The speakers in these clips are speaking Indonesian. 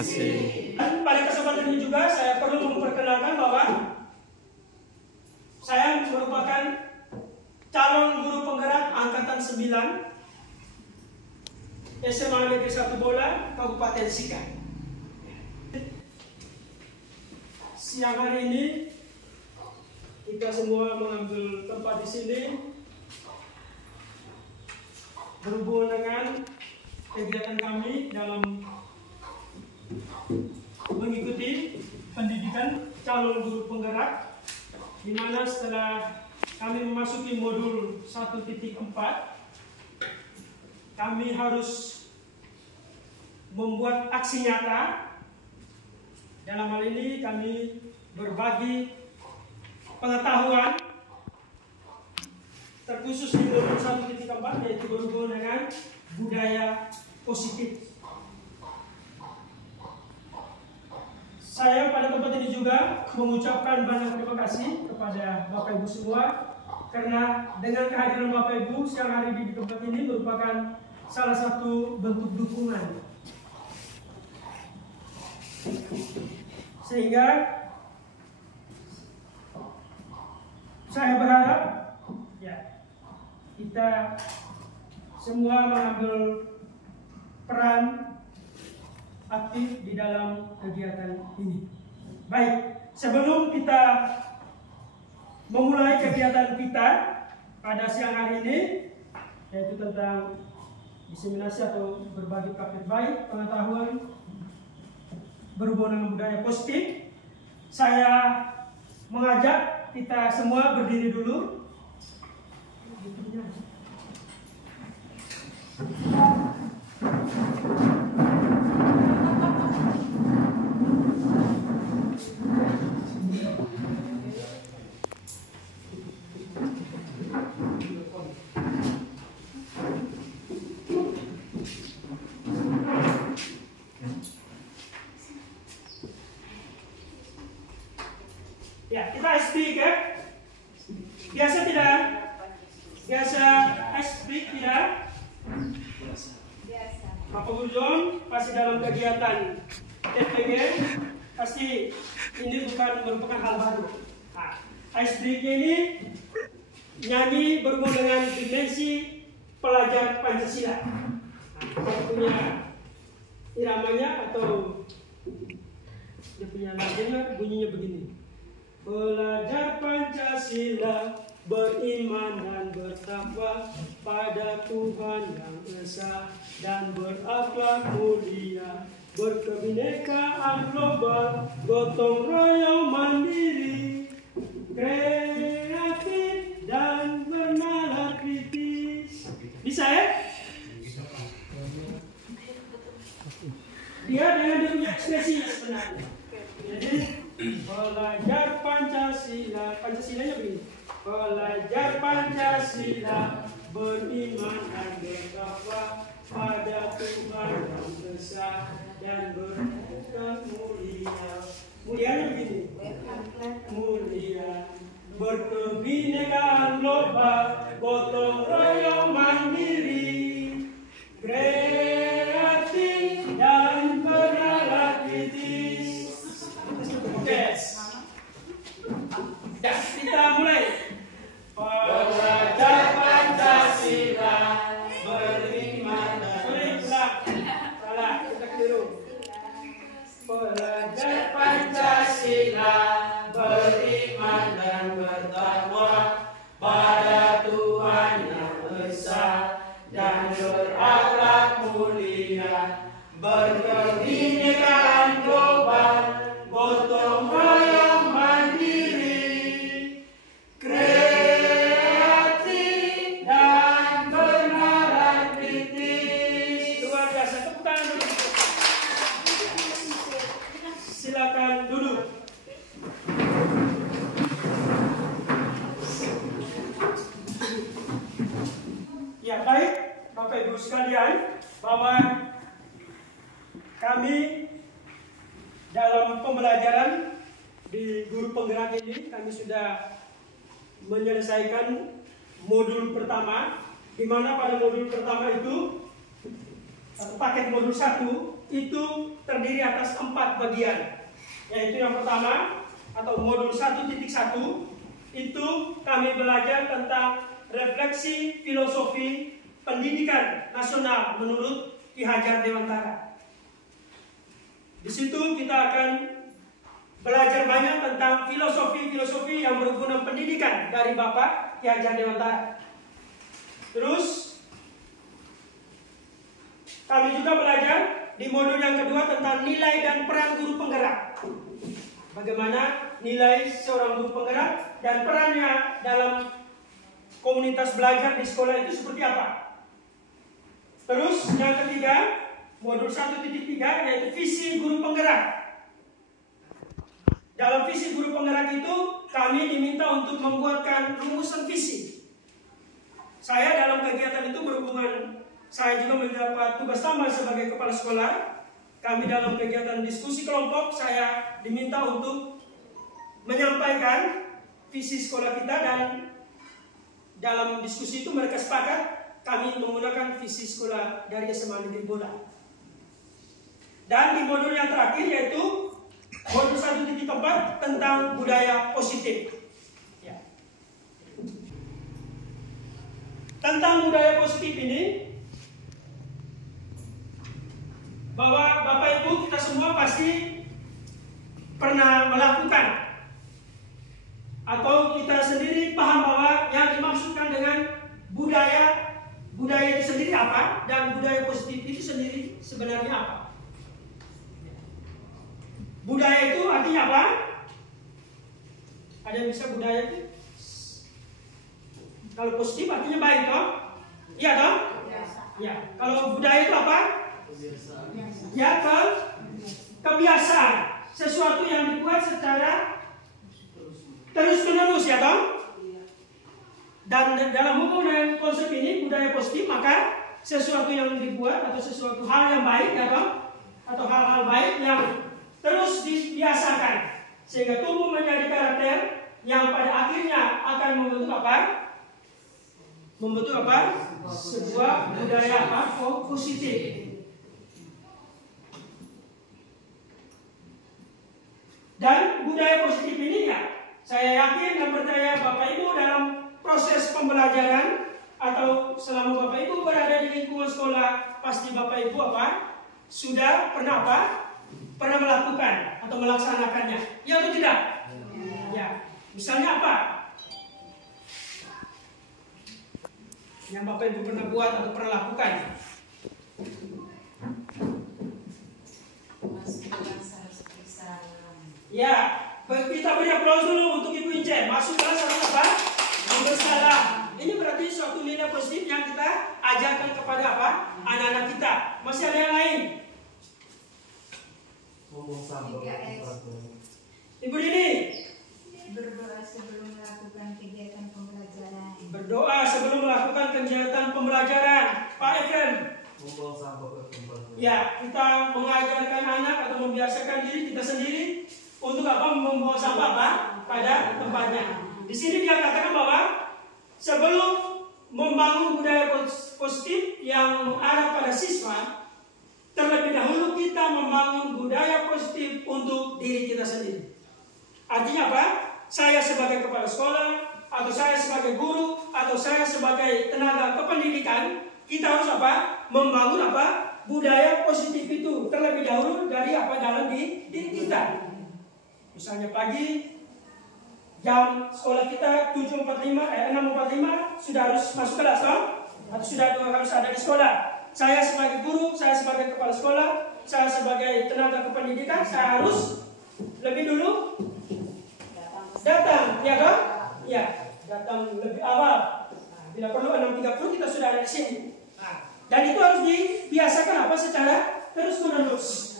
kasih. Dan pada kesempatan ini juga saya perlu memperkenalkan bahwa saya merupakan calon guru penggerak angkatan 9 SMA Negeri 1 Bola, Kabupaten Sika. Siang hari ini kita semua mengambil tempat di sini berhubungan dengan kegiatan kami dalam mengikuti pendidikan calon guru penggerak, di mana setelah kami memasuki modul 1.4, kami harus membuat aksi nyata. Dalam hal ini kami berbagi pengetahuan terkhusus di modul 1.4, yaitu berhubungan dengan budaya positif. Saya pada tempat ini juga mengucapkan banyak terima kasih kepada Bapak Ibu semua, karena dengan kehadiran Bapak Ibu siang hari di tempat ini merupakan salah satu bentuk dukungan. Sehingga saya berharap ya, kita semua mengambil peran aktif di dalam kegiatan ini. Baik, sebelum kita memulai kegiatan kita pada siang hari ini, yaitu tentang diseminasi atau berbagi praktik baik, pengetahuan berhubungan dengan budaya positif, saya mengajak kita semua berdiri dulu. Ya, kita speak ya. Biasa tidak? Biasa speak tidak? Bapak Guru John pasti dalam kegiatan FPG, pasti ini bukan merupakan hal baru. Nah, speak-nya ini nyanyi berhubungan dengan dimensi pelajar Pancasila. Nah, punya iramanya atau dia punya lagunya, bunyinya begini. Belajar Pancasila, beriman dan bertakwa pada Tuhan yang Esa, dan berakhlak mulia, berkebinekaan global, gotong royong mandiri, kreatif dan bernalar kritis. Bisa ya? Dia dengan dia punya ekspresi sebenarnya. Jadi belajar Pancasila, Pancasilanya begini. Belajar Pancasila, beriman dan bertakwa pada Tuhan yang Esa, dan berkebinekaan mulia. Mulianya begini. Mulia, berkebinekaan global, gotong royong mandiri, kreatif dan bernalar kritis. Ya, kita mulai. Belajar Pancasila, beriman dan salah, kita keliru. Belajar Pancasila, beriman dan bertakwa pada Tuhan yang Esa, dan berakhlak mulia, berkebinekaan global, gotong royong mandiri, kreatif dan bernalar kritis. Luar biasa, tepuk tangan dulu. Silakan duduk. Ya, baik Bapak Ibu sekalian, bahwa kami dalam pembelajaran di guru penggerak ini, kami sudah menyelesaikan modul pertama, di mana pada modul pertama itu atau paket modul 1 itu terdiri atas 4 bagian. Yaitu yang pertama atau modul 1.1 itu kami belajar tentang refleksi filosofi pendidikan nasional menurut Ki Hajar Dewantara. Di situ kita akan belajar banyak tentang filosofi yang berhubungan pendidikan dari Bapak Ki Hajar Dewantara. Terus kami juga belajar di modul yang kedua tentang nilai dan peran guru penggerak. Bagaimana nilai seorang guru penggerak dan perannya dalam komunitas belajar di sekolah itu seperti apa. Terus yang ketiga, modul 1.3 yaitu visi guru penggerak. Dalam visi guru penggerak itu kami diminta untuk membuatkan rumusan visi. Saya dalam kegiatan itu berhubungan, saya juga mendapat tugas tambah sebagai kepala sekolah. Kami dalam kegiatan diskusi kelompok, saya diminta untuk menyampaikan visi sekolah kita, dan dalam diskusi itu mereka sepakat kami menggunakan visi sekolah dari SMA Negeri Bola. Dan di modul yang terakhir yaitu modul 1.4 tentang budaya positif. Ya. Tentang budaya positif ini, bahwa Bapak Ibu kita semua pasti pernah melakukan, atau kita sendiri paham bahwa yang dimaksudkan dengan budaya itu sendiri apa, dan budaya positif itu sendiri sebenarnya apa. Budaya itu artinya apa? Ada yang bisa budaya itu? Kalau positif artinya baik toh? Iya toh? Ya. Kalau budaya itu apa? Ya, kebiasaan, sesuatu yang dibuat secara terus-menerus, ya toh? Dan dalam hukum dan konsep ini budaya positif, maka sesuatu yang dibuat atau sesuatu hal yang baik, ya toh? Atau hal-hal baik yang terus dibiasakan sehingga tumbuh menjadi karakter yang pada akhirnya akan membentuk apa? Membentuk apa? Sebuah budaya apa? Positif. Dan budaya positif ini ya, saya yakin dan percaya Bapak Ibu dalam proses pembelajaran atau selama Bapak Ibu berada di lingkungan sekolah, pasti Bapak Ibu apa? Sudah pernah apa? Pernah melakukan atau melaksanakannya. Ya atau tidak? Ya. Misalnya apa? Yang Bapak Ibu pernah buat atau pernah lakukan? Ya, kita beri aplaus dulu untuk Ibu Ince. Masuk kelas harus apa? Bersalah. Ini berarti suatu nilai positif yang kita ajarkan kepada apa? Anak-anak kita. Masih ada yang lain? Ibu Dini. Berdoa sebelum melakukan kegiatan pembelajaran. Berdoa sebelum melakukan kegiatan pembelajaran. Pak Efren. Ya, kita mengajarkan anak atau membiasakan diri kita sendiri untuk apa? Membawa sampah apa? Pada tempatnya. Di sini dia katakan bahwa sebelum membangun budaya positif yang mengarah pada siswa, terlebih dahulu kita membangun budaya positif untuk diri kita sendiri. Artinya apa? Saya sebagai kepala sekolah, atau saya sebagai guru, atau saya sebagai tenaga kependidikan, kita harus apa? Membangun apa? Budaya positif itu terlebih dahulu dari apa? Dalam diri kita. Misalnya pagi jam sekolah kita 6.45 sudah harus masuk kelas toh? Atau sudah harus ada di sekolah. Saya sebagai guru, saya sebagai kepala sekolah, saya sebagai tenaga kependidikan, saya harus lebih dulu datang, ya kan? Ya, datang lebih awal. Nah, bila perlu 6.30 kita sudah ada di sini. Nah, dan itu harus dibiasakan apa? Secara terus-menerus.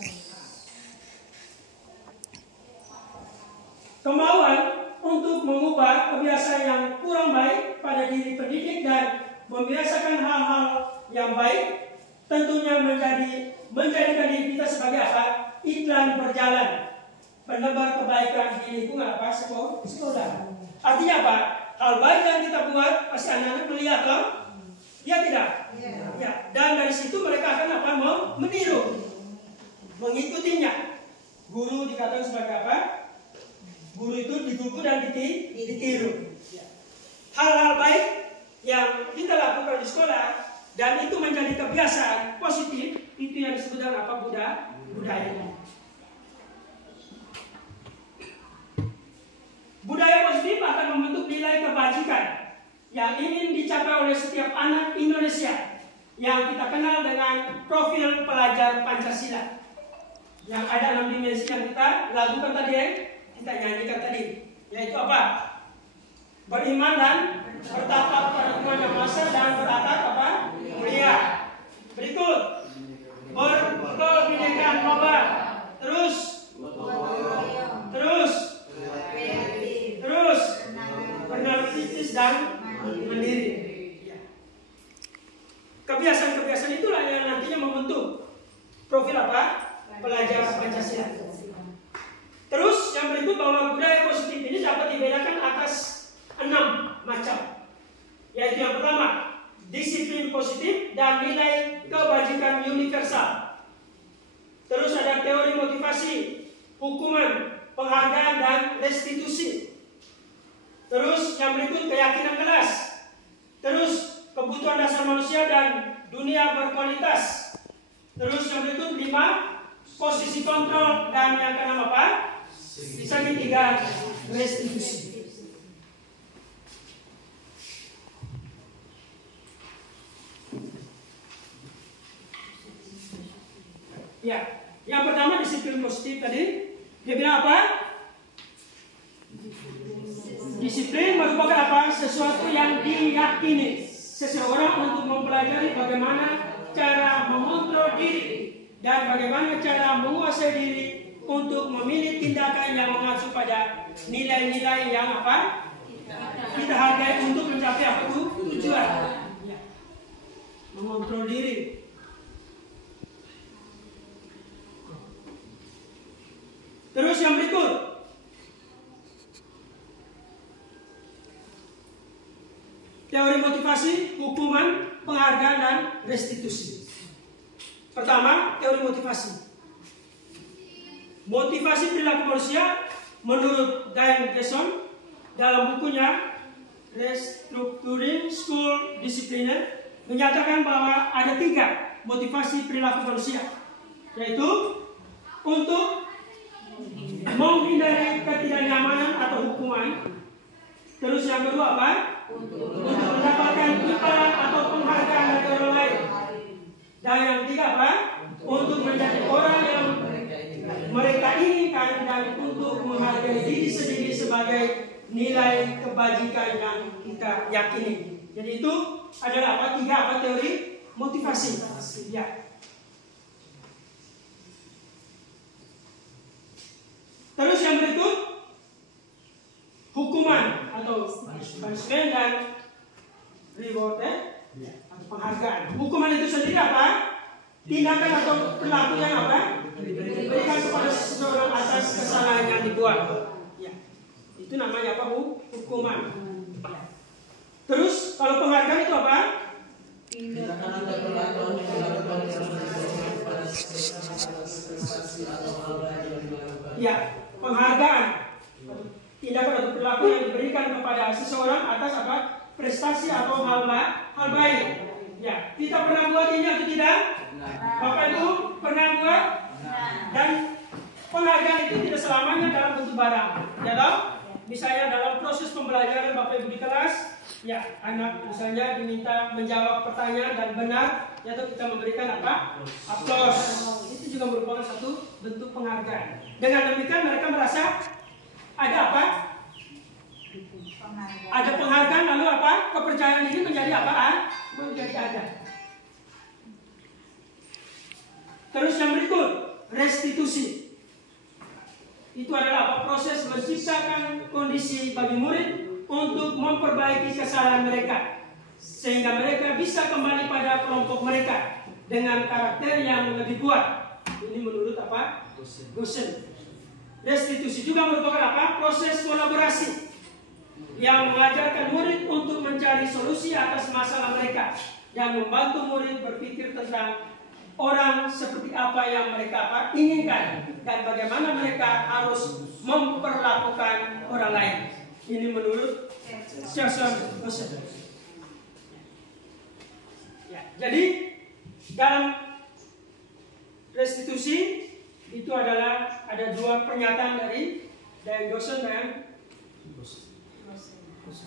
Kemauan untuk mengubah kebiasaan yang kurang baik pada diri pendidik dan membiasakan hal-hal yang baik tentunya menjadikan diri kita sebagai apa? Iklan berjalan, penebar kebaikan di lingkungan apa? Sekolah. Artinya apa? Hal baik yang kita buat pasti anak-anak melihat toh? Ya tidak? Ya. dan dari situ mereka akan apa? Meniru, mengikutinya. Guru dikatakan sebagai apa? Guru itu digugu dan ditiru. Hal-hal baik yang kita lakukan di sekolah dan itu menjadi kebiasaan positif, itu yang disebut dengan apa? Budaya. Budaya positif akan membentuk nilai kebajikan yang ingin dicapai oleh setiap anak Indonesia yang kita kenal dengan profil pelajar Pancasila. Yang ada 6 dimensi yang kita lakukan tadi, kita nyanyikan tadi, yaitu apa? Beriman dan bertakwa pada Tuhan Yang Maha Esa dan berakhlak apa? Mulia. Berikut, berkebinekaan global. Terus, bernarsis dan mandiri. Kebiasaan-kebiasaan itulah yang nantinya membentuk profil apa? Pelajar Pancasila. Terus yang berikut, bahwa budaya positif ini dapat dibedakan atas 6 macam. Yaitu yang pertama, disiplin positif dan nilai kebajikan universal. Terus ada teori motivasi, hukuman, penghargaan dan restitusi. Terus yang berikut, keyakinan keras. Terus kebutuhan dasar manusia dan dunia berkualitas. Terus yang berikut 5, posisi kontrol, dan yang keenam apa? Segitiga restitusi. Ya, yang pertama disiplin positif tadi. Dia bilang apa? Disiplin merupakan apa? Sesuatu yang diyakini seseorang untuk mempelajari bagaimana cara mengontrol diri dan bagaimana cara menguasai diri untuk memilih tindakan yang mengacu pada nilai-nilai yang apa? Kita hargai untuk mencapai apa itu? Tujuan. Mengontrol diri. Terus yang berikut, teori motivasi, hukuman, penghargaan, dan restitusi. Pertama, teori motivasi. Motivasi perilaku manusia menurut Diane Gerson dalam bukunya Restructuring School Discipline menyatakan bahwa ada 3 motivasi perilaku manusia, yaitu untuk menghindari ketidaknyamanan atau hukuman. Terus yang kedua apa? Untuk mendapatkan imbalan atau penghargaan dari orang lain. Dan yang ketiga apa? Untuk menjadi orang yang mereka inginkan dan untuk menghargai diri sendiri sebagai nilai kebajikan yang kita yakini. Jadi itu adalah apa? 3 teori motivasi. Ya. Terus yang berikut, hukuman atau punishment dan reward, atau penghargaan. Hukuman itu sendiri apa? Tindakan atau perilaku yang apa? Diberikan kepada seseorang atas kesalahan yang dibuat. Ya. Itu namanya apa? Hukuman. Terus kalau penghargaan itu apa? Tindakan atau perlakuan yang dilakukan pada prestasi atau hal baik yang dilakukan. Ya, penghargaan. Tindakan atau perilaku yang diberikan kepada seseorang atas apa? Prestasi atau hal baik. Ya, kita pernah buat ini atau tidak? Bapak Ibu pernah buat? Dan penghargaan itu tidak selamanya dalam bentuk barang. Ya toh? Misalnya dalam proses pembelajaran Bapak Ibu di kelas, ya anak misalnya diminta menjawab pertanyaan dan benar, ya toh kita memberikan apa? Aplaus. Itu juga merupakan satu bentuk penghargaan. Dengan demikian mereka merasa ada apa? Ada penghargaan, lalu apa? Kepercayaan ini menjadi apa? Menjadi ada. Terus yang berikut, restitusi. Itu adalah apa? Proses menciptakan kondisi bagi murid untuk memperbaiki kesalahan mereka, sehingga mereka bisa kembali pada kelompok mereka dengan karakter yang lebih kuat. Ini menurut apa? Gosen. Restitusi juga merupakan apa? Proses kolaborasi yang mengajarkan murid untuk mencari solusi atas masalah mereka dan membantu murid berpikir tentang orang seperti apa yang mereka inginkan dan bagaimana mereka harus memperlakukan orang lain. Ini menurut Jason Goshen. Ya, jadi dalam restitusi itu adalah ada dua pernyataan dari Goshen dan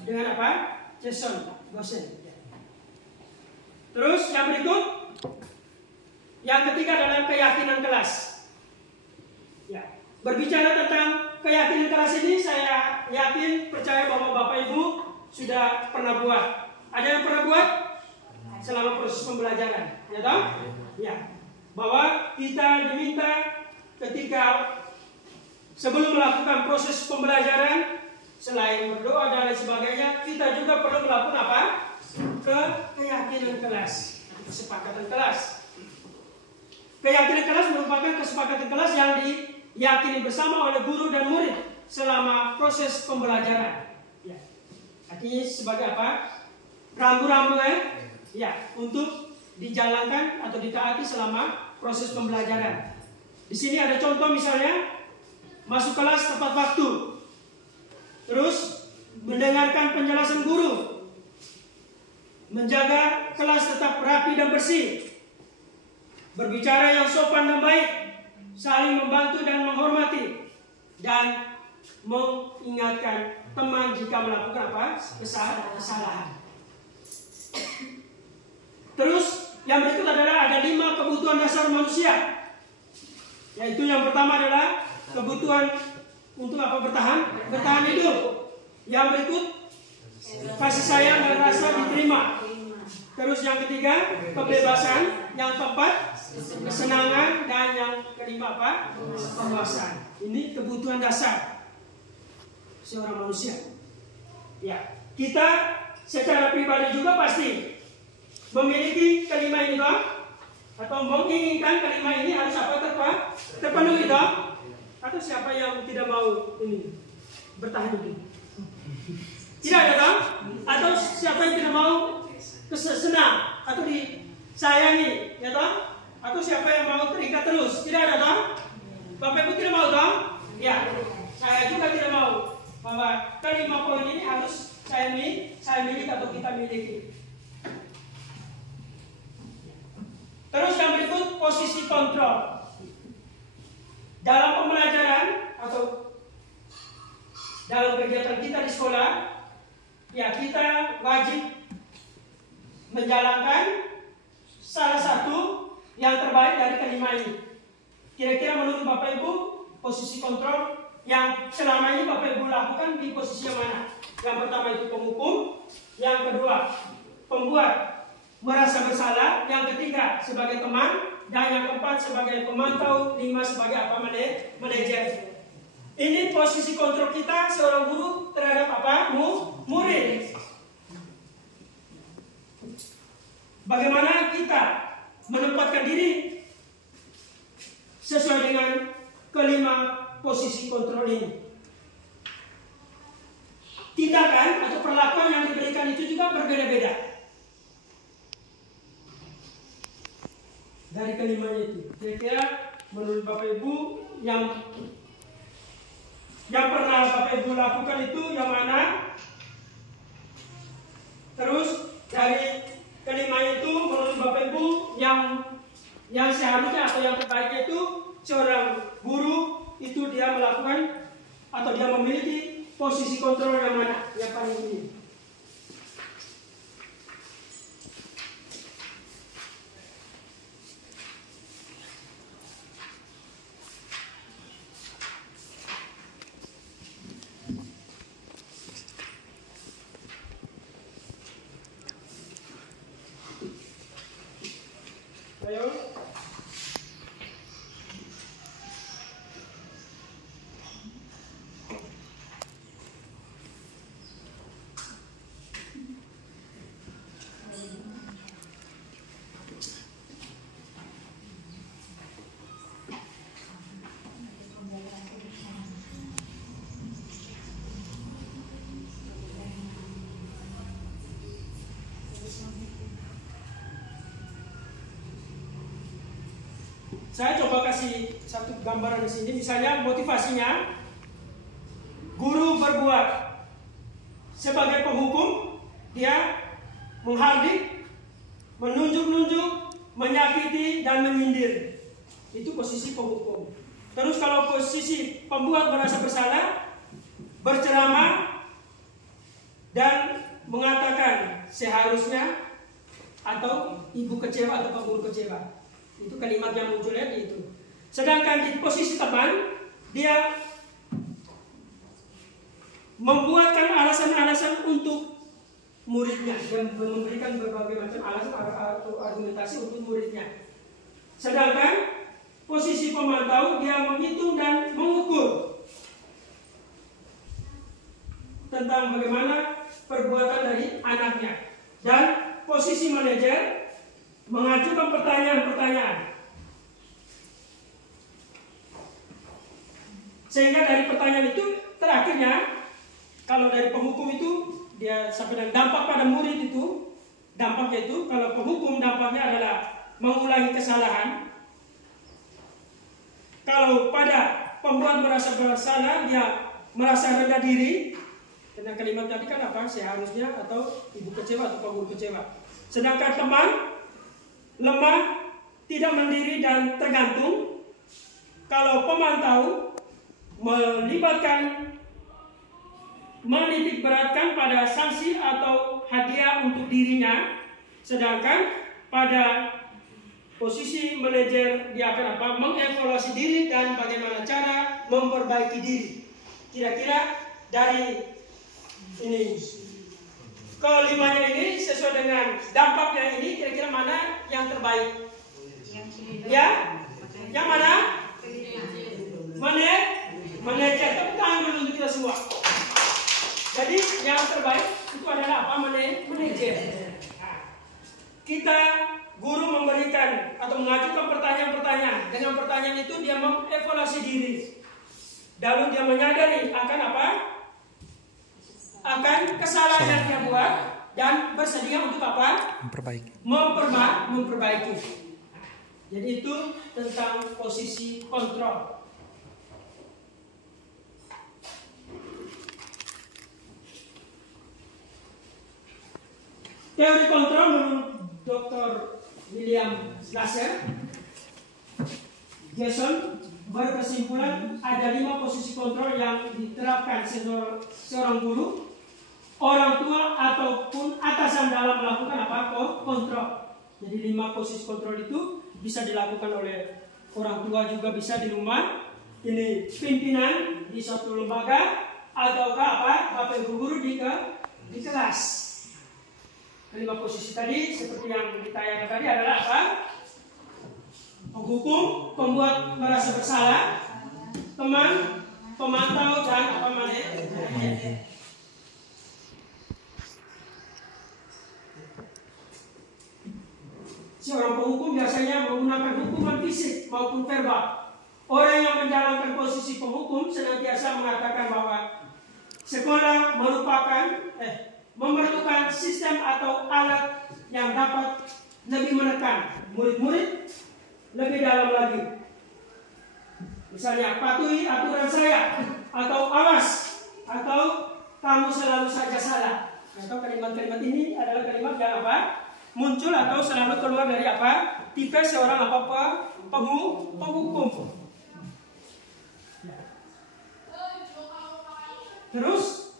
dengan apa? Jason Goshen. Terus yang berikut, yang ketiga adalah keyakinan kelas. Ya, berbicara tentang keyakinan kelas ini, saya yakin percaya bahwa Bapak Ibu sudah pernah buat. Ada yang pernah buat selama proses pembelajaran, ya toh? Ya, bahwa kita diminta ketika sebelum melakukan proses pembelajaran, selain berdoa dan lain sebagainya, kita juga perlu melakukan apa? Keyakinan kelas, kesepakatan kelas. Keyakinan kelas merupakan kesepakatan kelas yang diyakini bersama oleh guru dan murid selama proses pembelajaran. Ya. Artinya sebagai apa? Rambu-rambu ya, untuk dijalankan atau ditaati selama proses pembelajaran. Di sini ada contoh misalnya masuk kelas tepat waktu, terus mendengarkan penjelasan guru, menjaga kelas tetap rapi dan bersih, berbicara yang sopan dan baik, saling membantu dan menghormati, dan mengingatkan teman jika melakukan apa? Kesalahan. Terus yang berikut adalah ada 5 kebutuhan dasar manusia, yaitu yang pertama adalah kebutuhan untuk apa? Bertahan hidup. Yang berikut kasih sayang dan rasa diterima. Terus yang ketiga kebebasan, yang keempat kesenangan, dan yang kelima apa? Kepuasan. Ini kebutuhan dasar seorang manusia. Ya, kita secara pribadi juga pasti memiliki kelima ini toh, atau menginginkan kelima ini harus apa? Terpenuhi toh? Atau siapa yang tidak mau ini bertahan hidup? Tidak ada toh? Atau siapa yang tidak mau senang atau disayangi, ya toh? Atau siapa yang mau terikat terus? Tidak ada toh? Bapak Ibu tidak mau toh? Ya, saya juga tidak mau bahwa kelima poin ini harus saya miliki atau kita miliki. Terus yang berikut posisi kontrol. Dalam pembelajaran atau dalam kegiatan kita di sekolah, ya kita wajib menjalankan salah satu yang terbaik dari kelima ini. Kira-kira menurut Bapak Ibu, posisi kontrol yang selama ini Bapak Ibu lakukan di posisi yang mana? Yang pertama itu penghukum, yang kedua pembuat merasa bersalah, yang ketiga sebagai teman, dan yang keempat sebagai pemantau, 5 sebagai apa? Manajer. Ini posisi kontrol kita seorang guru terhadap apa? Murid. Bagaimana kita menempatkan diri sesuai dengan kelima posisi kontrol ini. Tindakan atau perlakuan yang diberikan itu juga berbeda-beda dari kelimanya itu. Kira-kira menurut Bapak Ibu yang pernah Bapak Ibu lakukan itu yang mana? Terus dari kelima itu menurut Bapak Ibu yang seharusnya atau yang terbaiknya itu seorang guru itu dia melakukan atau dia memiliki posisi kontrol yang mana? Yang paling ini. Ayo. Saya coba kasih satu gambaran di sini. Misalnya motivasinya, guru berbuat sebagai penghukum, dia menghardik, menunjuk-nunjuk, menyakiti dan menyindir. Itu posisi penghukum. Terus kalau posisi pembuat merasa bersalah, berceramah dan mengatakan seharusnya atau ibu kecewa atau guru kecewa. Itu kalimat yang munculnya itu. Sedangkan di posisi teman, dia membuatkan alasan-alasan untuk muridnya dan memberikan berbagai macam alasan atau argumentasi untuk muridnya. Sedangkan posisi pemantau, dia menghitung dan mengukur tentang bagaimana perbuatan dari anaknya. Dan posisi manajer mengajukan pertanyaan-pertanyaan. Sehingga dari pertanyaan itu terakhirnya, kalau dari penghukum itu dia sampai dengan dampak pada murid itu, dampaknya itu kalau penghukum dampaknya adalah mengulangi kesalahan. Kalau pada pembuat merasa bersalah, dia merasa rendah diri. Karena kalimat tadi kan apa? Seharusnya atau ibu kecewa atau guru kecewa. Sedangkan teman lemah, tidak mandiri dan tergantung. Kalau pemantau menitik beratkan pada sanksi atau hadiah untuk dirinya. Sedangkan pada posisi manajer dia akan apa? Mengevaluasi diri dan bagaimana cara memperbaiki diri. Kira-kira dari ini kelimanya ini sesuai dengan dampaknya ini, kira-kira mana yang terbaik? Ya, yang mana? Manajer. Tepuk tangan dulu untuk kita semua. Jadi yang terbaik itu adalah apa? Manajer. Nah, kita guru memberikan atau mengajukan pertanyaan-pertanyaan. Dengan pertanyaan itu dia mengevaluasi diri. Lalu dia menyadari akan apa? Akan kesalahan yang dia buat dan bersedia untuk apa? Memperbaiki. Jadi itu tentang posisi kontrol. Teori kontrol menurut Dr. William Glasser, Jason berkesimpulan ada 5 posisi kontrol yang diterapkan seorang guru, orang tua ataupun atasan dalam melakukan apa? Kontrol. Jadi 5 posisi kontrol itu bisa dilakukan oleh orang tua, juga bisa di rumah. Ini pimpinan di suatu lembaga ataukah apa? Bapak Ibu guru di kelas. 5 posisi tadi seperti yang ditayangkan tadi adalah apa? Penghukum, pembuat merasa bersalah, teman, pemantau dan apa manajer. Seorang penghukum biasanya menggunakan hukuman fisik maupun verbal. Orang yang menjalankan posisi penghukum senantiasa mengatakan bahwa sekolah memerlukan sistem atau alat yang dapat lebih menekan murid-murid lebih dalam lagi. Misalnya, patuhi aturan saya, atau awas, atau kamu selalu saja salah. Atau kalimat-kalimat ini adalah kalimat yang apa? Muncul atau selalu keluar dari apa? Tipe seorang penghukum. Terus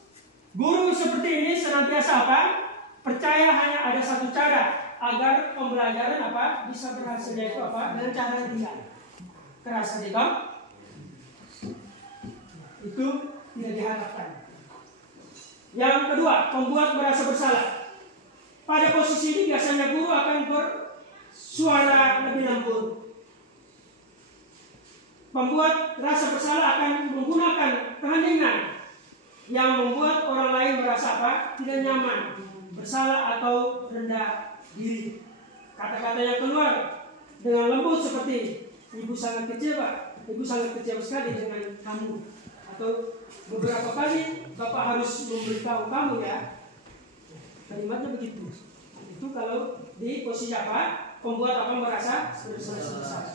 guru seperti ini senantiasa apa? Percaya hanya ada satu cara agar pembelajaran apa? Bisa berhasil, yaitu apa? Dengan cara dia keras saja. Itu tidak diharapkan. Yang kedua, pembuat merasa bersalah. Pada posisi ini biasanya guru akan bersuara lebih lembut. Pembuat rasa bersalah akan menggunakan keheningan yang membuat orang lain merasa apa? Tidak nyaman, bersalah atau rendah diri. Kata-kata yang keluar dengan lembut seperti ibu sangat kecewa sekali dengan kamu, atau beberapa kali bapak harus memberitahu kamu ya. Kalimatnya begitu. Itu kalau di posisi apa? Pembuat apa merasa bersalah.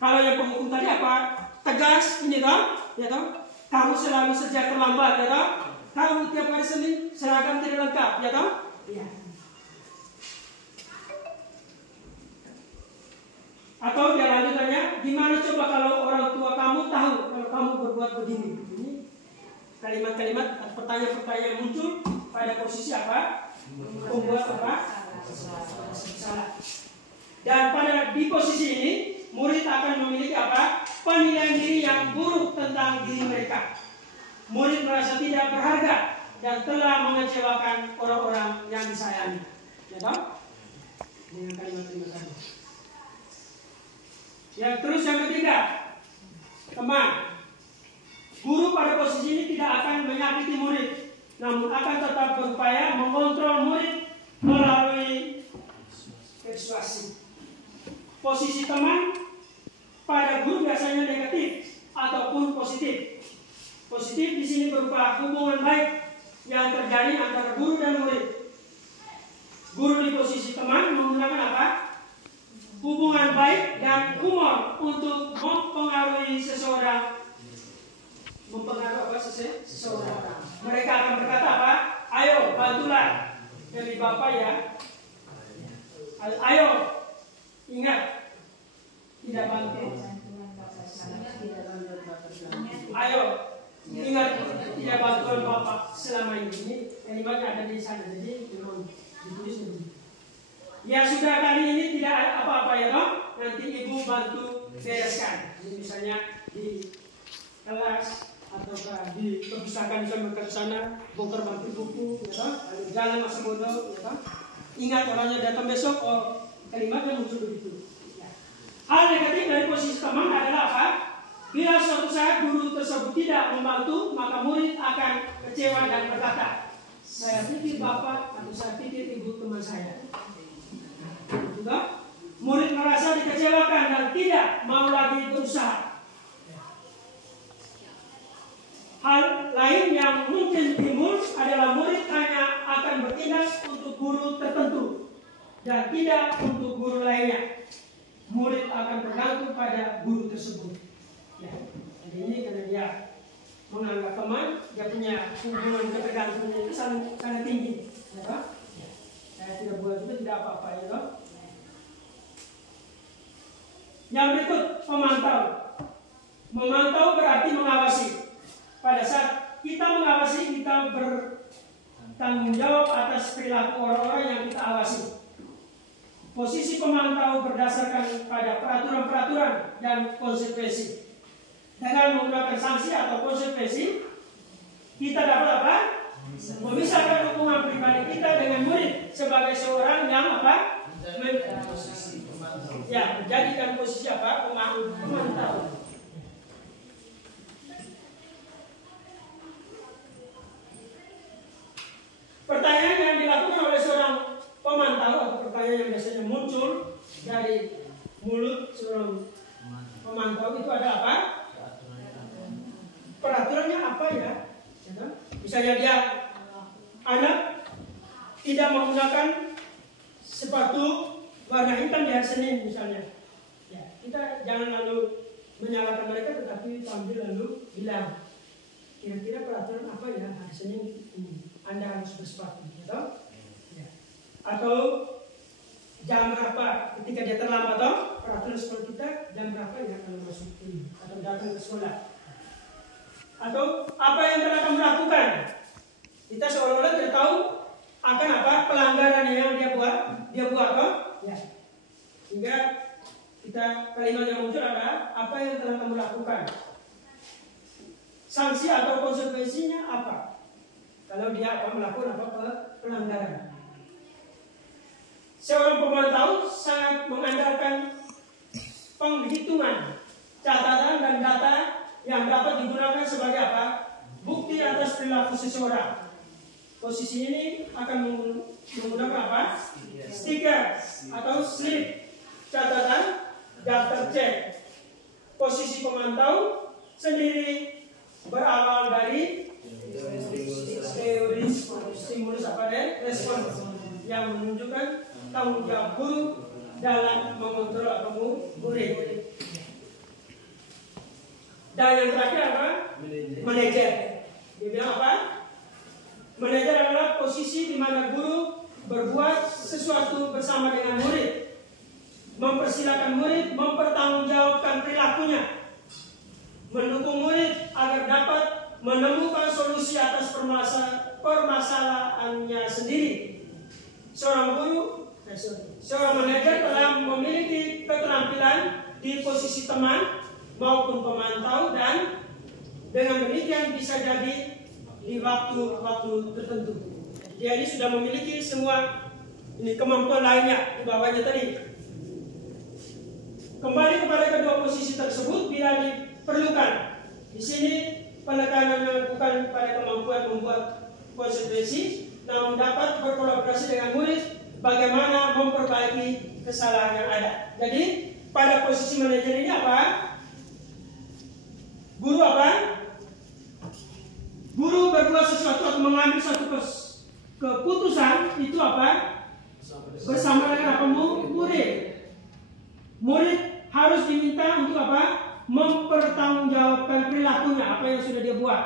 Kalau yang penghukum tadi apa? Tegas, ini toh, ya toh. Kamu selalu saja terlambat, ya toh. Kamu tiap hari Senin seragam tidak lengkap, ya toh. Ya. Atau dia lanjutannya, gimana coba kalau orang tua kamu tahu kalau kamu berbuat begini? Ini kalimat-kalimat atau pertanyaan-pertanyaan muncul pada posisi apa? Membuat apa? Salah. Dan pada di posisi ini, murid akan memiliki apa? Penilaian diri yang buruk tentang diri mereka. Murid merasa tidak berharga dan telah mengecewakan orang-orang yang disayangi. Ya toh? Dengan kalimat-kalimat tadi. Ya, terus yang ketiga, teman, guru pada posisi ini tidak akan menyakiti murid, namun akan tetap berupaya mengontrol murid melalui persuasi. Posisi teman pada guru biasanya negatif ataupun positif. Positif di sini berupa hubungan baik yang terjadi antara guru dan murid. Guru di posisi teman menggunakan apa? Hubungan baik dan humor untuk mempengaruhi seseorang. Mempengaruhi apa? Seseorang. Mereka akan berkata apa? Ayo bantulah dari Bapak ya. Ayo ingat tidak bantu. Ayo ingat tidak bantuan Bapak selama ini. Kalimatnya ada di sana, jadi memang ditulis begini. Ya sudah, kali ini tidak apa-apa ya toh. Nanti ibu bantu bereskan. Jadi misalnya di kelas atau di perpustakaan bisa mereka ke sana bongkar bantu buku, ya toh. Jalan masih bodoh, ya toh. Ingat orangnya datang besok, oh kalimatnya muncul begitu. Ya. Hal negatif dari posisi teman adalah apa? Bila suatu saat guru tersebut tidak membantu, maka murid akan kecewa dan berkata, saya pikir Bapak atau saya pikir ibu teman saya. Juga, murid merasa dikecewakan dan tidak mau lagi berusaha. Hal lain yang mungkin timbul adalah murid hanya akan bertindak untuk guru tertentu dan tidak untuk guru lainnya. Murid akan tergantung pada guru tersebut. Ya, jadi ini karena dia menganggap teman, dia punya hubungan ketergantungan itu sangat tinggi. Ya, saya tidak buat itu tidak apa-apa ya. Yang berikut, pemantau. Memantau berarti mengawasi. Pada saat kita mengawasi, kita bertanggung jawab atas perilaku orang-orang yang kita awasi. Posisi pemantau berdasarkan pada peraturan-peraturan dan konsekuensi. Dengan menggunakan sanksi atau konsekuensi, kita dapat apa? Memisahkan hubungan pribadi kita dengan murid sebagai seorang yang apa? Ya, menjadikan posisi apa? Pemantau. Pertanyaan yang dilakukan oleh seorang pemantau atau pertanyaan yang biasanya muncul dari mulut seorang pemantau itu ada apa? Peraturannya apa ya? Misalnya dia anak tidak menggunakan sepatu warna hitam di hari Senin misalnya. Ya, kita jangan lalu menyalahkan mereka, tetapi sambil lalu bilang, kira-kira peraturan apa ya hari Senin ini? Anda harus bersepatu, gitu? Ya. Atau jam berapa ketika dia terlambat, toh? Peraturan sekolah kita jam berapa ya kalau masuk ini atau datang ke sekolah? Atau apa yang telah kamu lakukan? Kita seolah-olah tidak tahu akan apa pelanggaran yang dia buat, toh? Ya. Sehingga kita kalimat yang muncul adalah apa yang telah kamu lakukan. Sanksi atau konsekuensinya apa? Kalau dia melakukan pelanggaran. Seorang pemantau sangat mengandalkan penghitungan, catatan dan data yang dapat digunakan sebagai apa? Bukti atas perilaku seseorang. Posisi ini akan menggunakan apa? Stiker atau slip catatan, daftar cek. Posisi pemantau sendiri berawal dari teori stimulus apa deh? Respon yang menunjukkan tanggung jawab guru dalam mengontrol atau murid. Dan yang terakhir apa? Manajer. Dia bilang apa? Manajer adalah posisi di mana guru berbuat sesuatu bersama dengan murid, mempersilakan murid mempertanggungjawabkan perilakunya, mendukung murid agar dapat menemukan solusi atas permasalahannya sendiri. Seorang manajer telah memiliki keterampilan di posisi teman maupun pemantau, dan dengan demikian bisa jadi di waktu-waktu tertentu. Dia ini sudah memiliki semua ini kemampuan lainnya di bawahnya tadi. Kembali kepada kedua posisi tersebut bila diperlukan. Di sini penekanannya bukan pada kemampuan membuat konsekuensi, namun dapat berkolaborasi dengan murid bagaimana memperbaiki kesalahan yang ada. Jadi pada posisi manajer ini apa? Guru apa? Guru berbuat sesuatu atau mengambil suatu keputusan itu apa? Bersama dengan apa? Murid. Murid harus diminta untuk apa? Mempertanggungjawabkan perilakunya, apa yang sudah dia buat.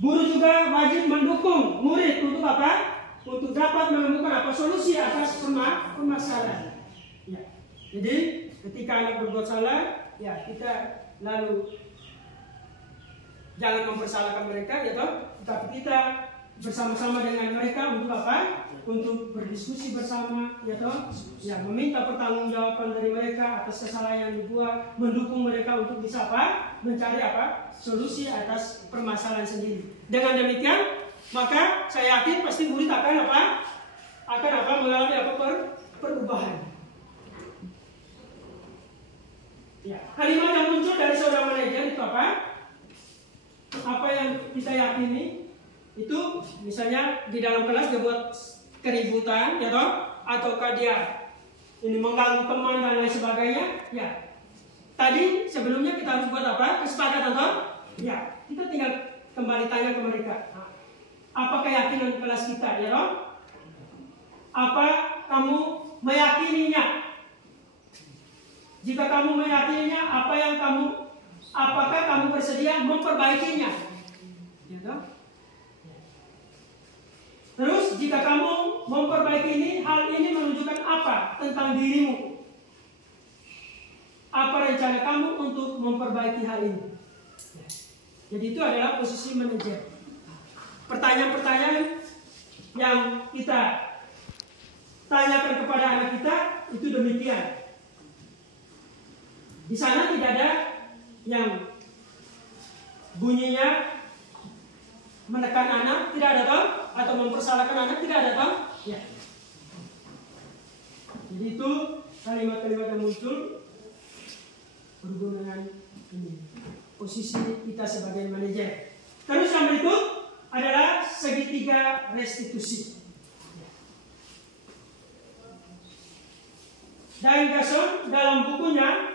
Guru juga wajib mendukung murid untuk apa? Untuk dapat menemukan apa? Solusi atas permasalahan. Ya. Jadi ketika anak berbuat salah, ya kita lalu jangan mempersalahkan mereka, ya toh, tapi kita bersama-sama dengan mereka untuk apa? Untuk berdiskusi bersama, ya toh, ya meminta pertanggungjawaban dari mereka atas kesalahan yang dibuat, mendukung mereka untuk bisa apa? Mencari apa? Solusi atas permasalahan sendiri. Dengan demikian, maka saya yakin pasti murid akan apa? Akan apa? Mengalami apa? Perubahan. Ya, kalimat yang muncul dari seorang manajer itu apa? Apa yang kita yakini itu, misalnya di dalam kelas dia buat keributan, ya toh, ataukah dia ini mengganggu teman dan lain sebagainya, ya. Tadi sebelumnya kita harus buat apa? Kesepakatan toh? Ya, kita tinggal kembali tanya ke mereka. Apa keyakinan kelas kita, ya toh? Apa kamu meyakininya? Jika kamu meyakininya, apakah kamu bersedia memperbaikinya? Ya toh? Terus jika kamu memperbaiki ini, hal ini menunjukkan apa tentang dirimu? Apa rencana kamu untuk memperbaiki hal ini? Jadi itu adalah posisi manajer. Pertanyaan-pertanyaan yang kita tanyakan kepada anak kita itu demikian. Di sana tidak ada yang bunyinya menekan anak, tidak ada toh, atau mempersalahkan anak, tidak ada toh. Ya. Jadi itu kalimat-kalimat yang muncul berhubungan dengan ini, posisi kita sebagai manajer. Terus yang berikut adalah segitiga restitusi. Dain Gasson dalam bukunya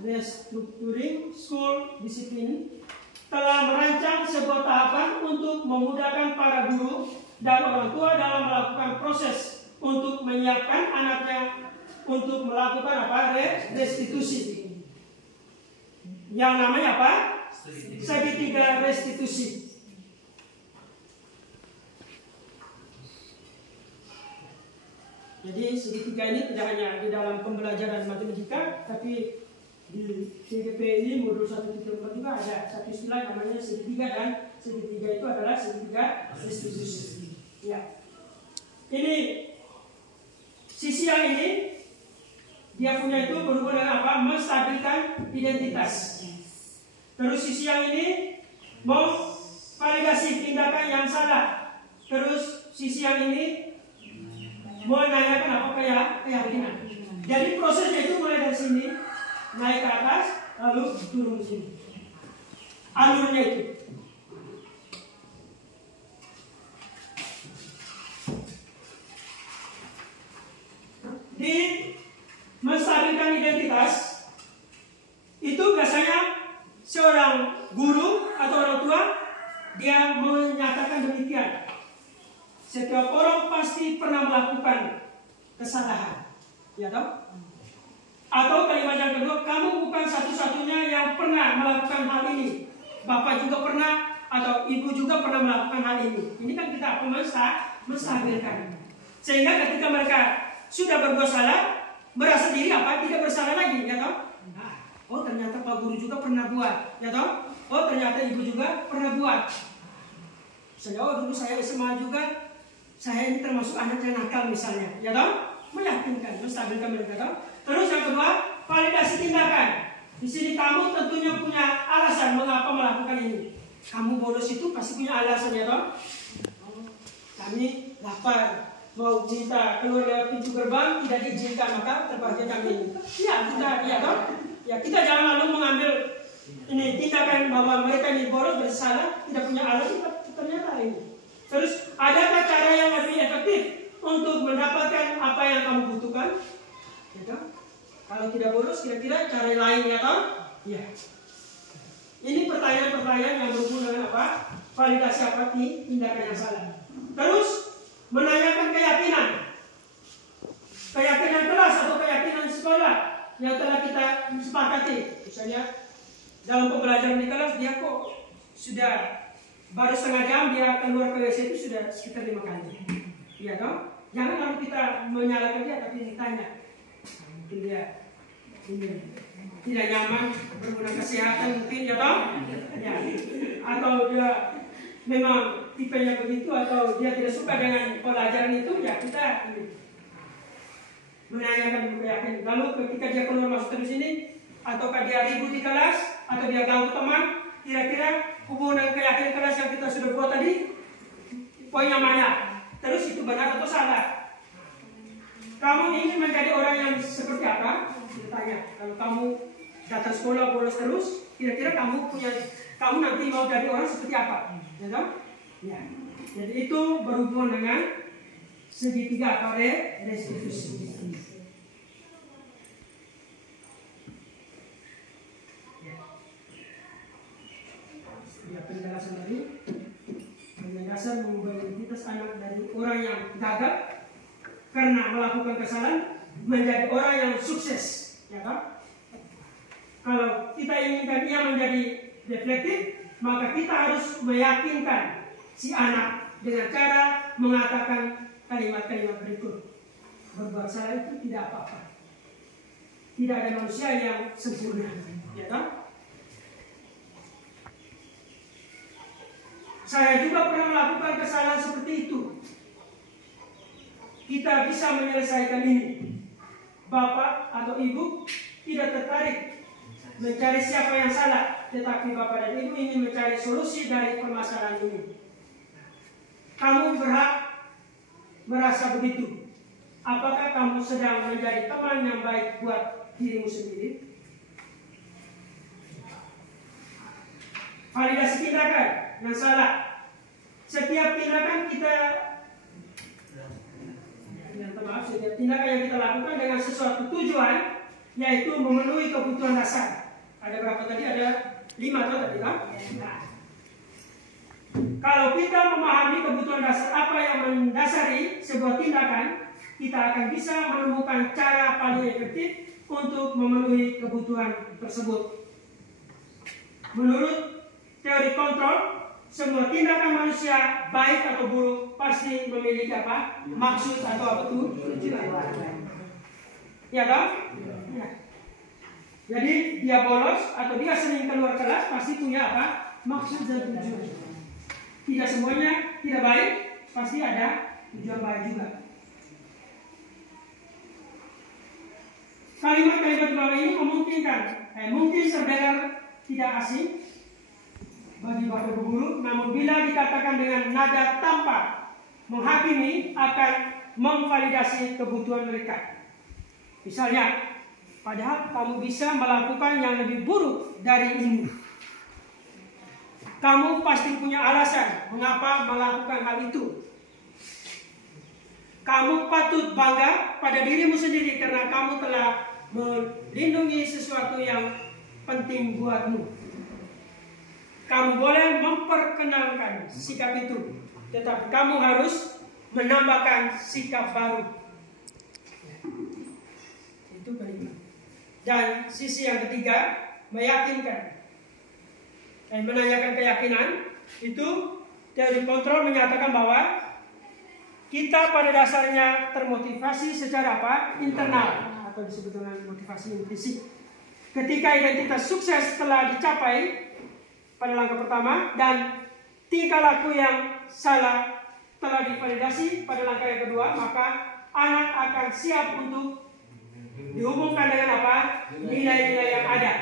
Restructuring School Discipline telah merancang sebuah tahapan untuk memudahkan para guru dan orang tua dalam melakukan proses untuk menyiapkan anaknya untuk melakukan apa? Restitusi. Yang namanya apa? Segitiga restitusi. Jadi segitiga ini tidak hanya di dalam pembelajaran matematika, tapi di CGP ini modul 1.4 juga ada satu istilah namanya segitiga, dan segitiga itu adalah segitiga restitusi. Ya. Ini sisi yang ini dia punya itu berhubungan dengan apa? Menstabilkan identitas. Terus sisi yang ini mau validasi tindakan yang salah. Terus sisi yang ini menanyakan apa keyakinan. Jadi prosesnya itu mulai dari sini naik ke atas lalu turun ke sini. Alurnya itu. Di menstabilkan identitas itu biasanya seorang guru atau orang tua dia menyatakan demikian. Setiap orang pasti pernah melakukan kesalahan. Ya toh? Atau kalimat yang kedua, kamu bukan satu-satunya yang pernah melakukan hal ini. Bapak juga pernah, atau ibu juga pernah melakukan hal ini. Ini kan kita menstabilkan. Sehingga ketika mereka sudah berbuat salah, merasa diri apa? Tidak bersalah lagi, ya toh? Oh ternyata Pak Guru juga pernah buat, ya toh? Oh ternyata ibu juga pernah buat. Dulu saya SMA juga, saya ini termasuk anak yang nakal misalnya, ya toh? Meyakinkan, menstabilkan mereka, toh? Terus yang kedua, validasi tindakan. Di sini kamu tentunya punya alasan mengapa melakukan ini. Kamu bolos itu pasti punya alasan, ya toh? Kami lapar, mau minta keluar lewat pintu gerbang, tidak diizinkan, maka terpaksa kami. Ya toh? Ya kita jangan lalu mengambil ini tindakan bahwa mereka ini bolos bersalah, tidak punya alasan, ternyata ini. Terus adakah cara yang lebih efektif untuk mendapatkan apa yang kamu butuhkan? Ya toh? Kalau tidak bolos, kira-kira cara lain, ya toh? Ya. Ini pertanyaan-pertanyaan yang berhubungan dengan apa? Validasi apa tindakan yang salah. Terus menanyakan keyakinan. Keyakinan kelas atau keyakinan sekolah yang telah kita sepakati. Misalnya dalam pembelajaran di kelas dia kok sudah baru setengah jam dia keluar ke WC itu sudah sekitar 5 kali. Iya toh? Jangan lalu kita menyalahkan dia, tapi ditanya. Mungkin dia tidak nyaman berguna kesehatan mungkin, ya toh? Ya. Atau dia memang tipenya begitu, atau dia tidak suka dengan pelajaran itu, ya kita menanyakan keyakinan. Lalu ketika dia keluar masuk terus ini, ataukah dia ribut di kelas, atau dia ganggu teman, kira-kira hubungan keyakinan kelas yang kita sudah buat tadi, poinnya mana? Terus itu benar atau salah? Kamu ingin menjadi orang yang seperti apa? Ditanya. Kalau kamu datang sekolah bolos terus, kira-kira kamu nanti mau jadi orang seperti apa? Ya toh? Ya. Jadi itu berhubungan dengan segitiga atau restitusi. Ya, penjelasan tadi. Penjelasan mengubah identitas anak dari orang yang gagal karena melakukan kesalahan menjadi orang yang sukses, ya kan? Kalau kita inginkan dia menjadi reflektif, maka kita harus meyakinkan si anak dengan cara mengatakan kalimat-kalimat berikut. Berbuat salah itu tidak apa-apa. Tidak ada manusia yang sempurna, ya kan? Saya juga pernah melakukan kesalahan seperti itu. Kita bisa menyelesaikan ini. Bapak atau ibu tidak tertarik mencari siapa yang salah, tetapi bapak dan ibu ingin mencari solusi dari permasalahan ini. Kamu berhak merasa begitu. Apakah kamu sedang menjadi teman yang baik buat dirimu sendiri? Validasi tindakan yang salah. Setiap tindakan setiap tindakan yang kita lakukan dengan sesuatu tujuan, yaitu memenuhi kebutuhan dasar. Ada berapa tadi? Ada 5 atau tadi kan? Kalau kita memahami kebutuhan dasar apa yang mendasari sebuah tindakan, kita akan bisa menemukan cara paling efektif untuk memenuhi kebutuhan tersebut. Menurut teori kontrol, semua tindakan manusia baik atau buruk pasti memiliki apa? Maksud atau apa tuh? Tujuan. Ya kan? Ya. Jadi dia bolos atau dia sering keluar kelas pasti punya apa? Maksud dan tujuan. Tidak semuanya tidak baik, pasti ada tujuan baik juga. Kalimat-kalimat di bawah ini memungkinkan, mungkin terdengar tidak asing bagi Bapak Ibu guru, namun bila dikatakan dengan nada tanpa menghakimi akan memvalidasi kebutuhan mereka. Misalnya, padahal kamu bisa melakukan yang lebih buruk dari ini. Kamu pasti punya alasan mengapa melakukan hal itu. Kamu patut bangga pada dirimu sendiri karena kamu telah melindungi sesuatu yang penting buatmu. Kamu boleh memperkenalkan sikap itu, tetapi kamu harus menambahkan sikap baru. Dan sisi yang ketiga, meyakinkan. Menanyakan keyakinan, itu teori kontrol menyatakan bahwa kita pada dasarnya termotivasi secara apa? Internal, atau disebut dengan motivasi intrinsik. Ketika identitas sukses telah dicapai pada langkah pertama dan tingkah laku yang salah telah divalidasi pada langkah yang kedua, maka anak akan siap untuk dihubungkan dengan apa? Nilai-nilai yang ada.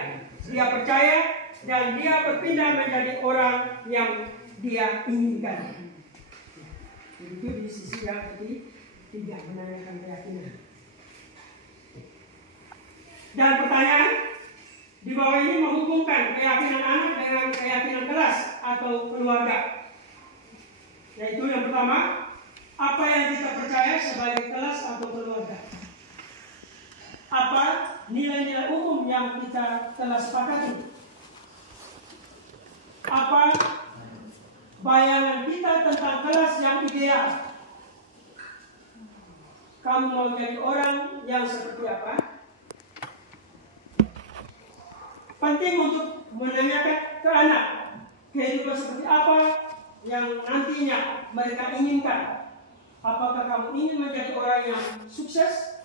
Dia percaya dan dia berpindah menjadi orang yang dia inginkan. Itu di sisi yang ketiga, menanyakan keyakinan. Dan pertanyaan di bawah ini menghubungkan keyakinan anak dengan keyakinan kelas atau keluarga. Yaitu yang pertama, apa yang kita percaya sebagai kelas atau keluarga. Apa nilai-nilai umum yang kita telah sepakati. Apa bayangan kita tentang kelas yang ideal. Kamu mau jadi orang yang seperti apa? Penting untuk menanyakan ke anak kehidupan seperti apa yang nantinya mereka inginkan. Apakah kamu ingin menjadi orang yang sukses,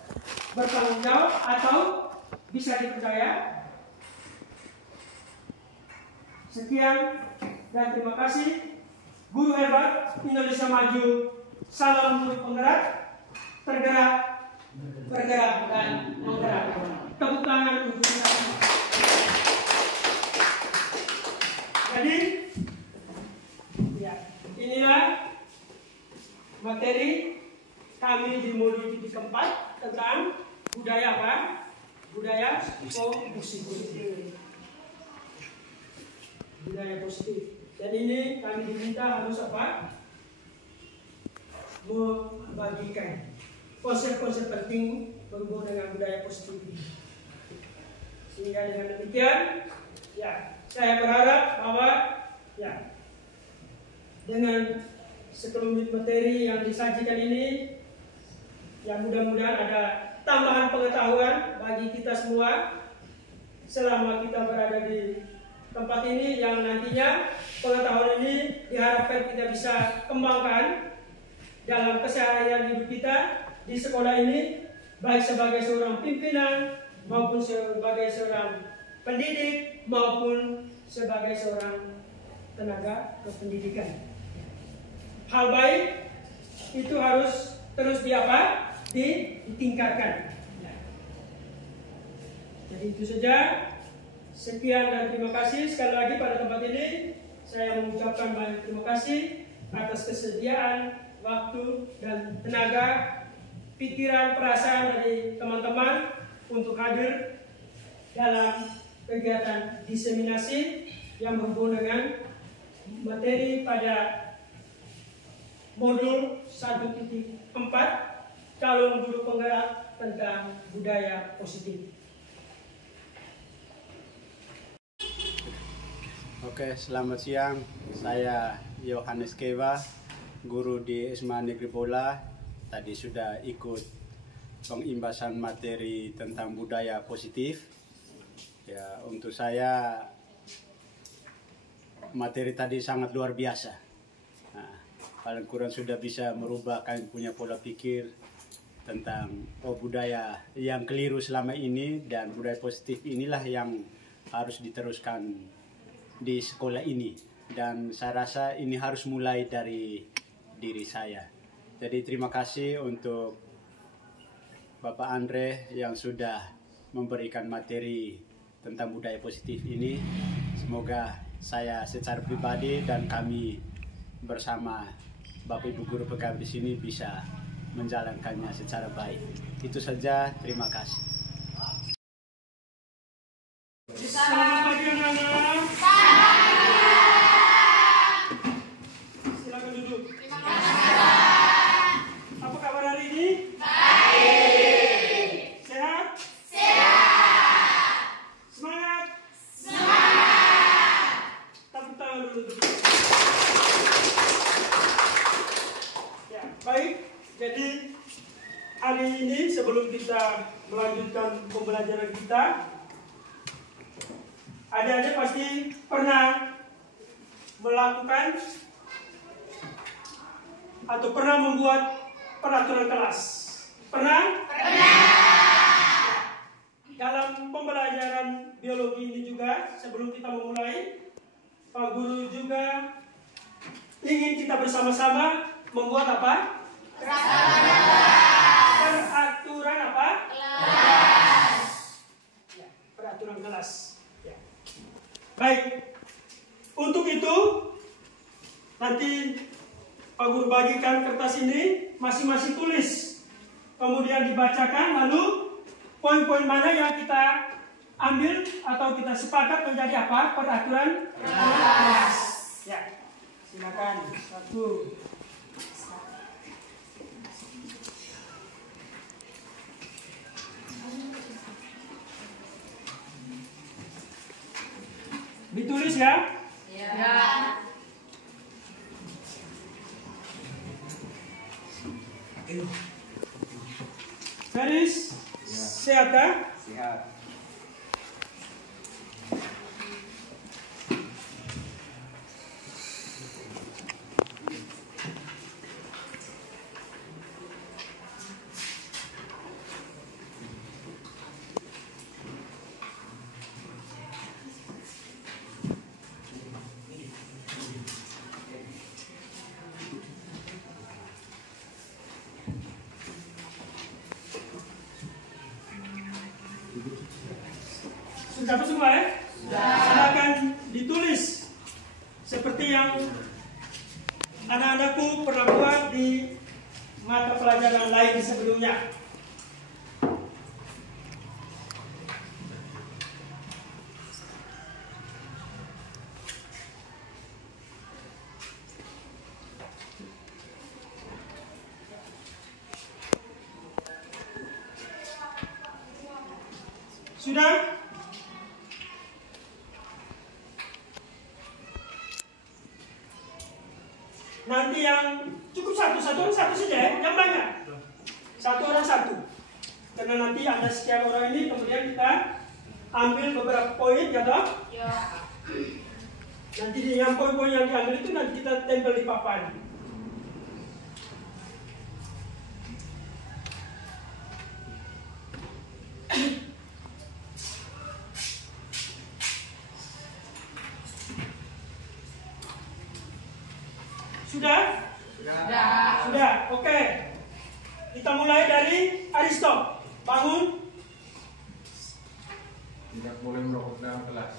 bertanggung jawab, atau bisa dipercaya? Sekian dan terima kasih. Guru hebat Indonesia Maju. Salam guru penggerak, tergerak, bergerak, dan menggerak. Tepuk tangan untuk kita. Jadi, ya, inilah materi kami di modul keempat tentang budaya apa? Budaya positif. Budaya positif. Dan ini kami diminta harus apa? Membagikan konsep-konsep penting berhubungan dengan budaya positif ini. Sehingga dengan demikian, ya, saya berharap bahwa ya, dengan sekelumit materi yang disajikan ini, yang mudah-mudahan ada tambahan pengetahuan bagi kita semua selama kita berada di tempat ini, yang nantinya pengetahuan ini diharapkan kita bisa kembangkan dalam keseharian hidup kita di sekolah ini, baik sebagai seorang pimpinan maupun sebagai seorang pendidik maupun sebagai seorang tenaga kependidikan. Hal baik itu harus terus ditingkatkan. Jadi itu saja. Sekian dan terima kasih sekali lagi pada tempat ini. Saya mengucapkan banyak terima kasih atas kesediaan, waktu, dan tenaga, pikiran, perasaan dari teman-teman untuk hadir dalam kegiatan diseminasi yang berhubungan dengan materi pada modul 1.4 calon guru penggerak tentang budaya positif. Oke, selamat siang. Saya Yohanes Kewa, guru di SMA Negeri Bola. Tadi sudah ikut pengimbasan materi tentang budaya positif. Ya, untuk saya materi tadi sangat luar biasa. Nah, paling kurang sudah bisa merubah kalian punya pola pikir tentang budaya yang keliru selama ini, dan budaya positif inilah yang harus diteruskan di sekolah ini, dan saya rasa ini harus mulai dari diri saya. Jadi terima kasih untuk Bapak Andre yang sudah memberikan materi tentang budaya positif ini. Semoga saya secara pribadi dan kami bersama Bapak Ibu guru pegawai di sini bisa menjalankannya secara baik. Itu saja, terima kasih. Selamat pagi anak-anak. Silakan duduk. Apa kabar hari ini? Baik. Sehat? Sehat. Semangat? Semangat. Tepuk tangan dulu. Ya, baik. Jadi hari ini kasih, sebelum kita melanjutkan pembelajaran kita, adik-adik pasti pernah melakukan atau pernah membuat peraturan kelas. Pernah? Dalam pembelajaran biologi ini juga, sebelum kita memulai, Pak Guru juga ingin kita bersama-sama membuat apa? Peraturan apa? Kelas. Ya, peraturan kelas. Ya. Baik. Untuk itu, nanti Pak Guru bagikan kertas ini, masing-masing tulis. Kemudian dibacakan, lalu poin-poin mana yang kita ambil atau kita sepakat menjadi apa? Peraturan kelas. Ya, silakan. 1. Ditulis ya? Ya. Garis sehat kan? Sehat. Sudah semua ya? Silakan ditulis seperti yang anak-anakku pernah buat di mata pelajaran lain sebelumnya. Sudah? Nanti yang cukup satu orang satu saja ya, yang banyak. Satu orang satu. Karena nanti ada sekian orang ini, kemudian kita ambil beberapa poin, ya toh? Ya. Nanti yang poin-poin yang diambil itu nanti kita tempel di papan. Sudah? Sudah, oke. Kita mulai dari Aristo. Bangun. Tidak boleh merokok dalam kelas.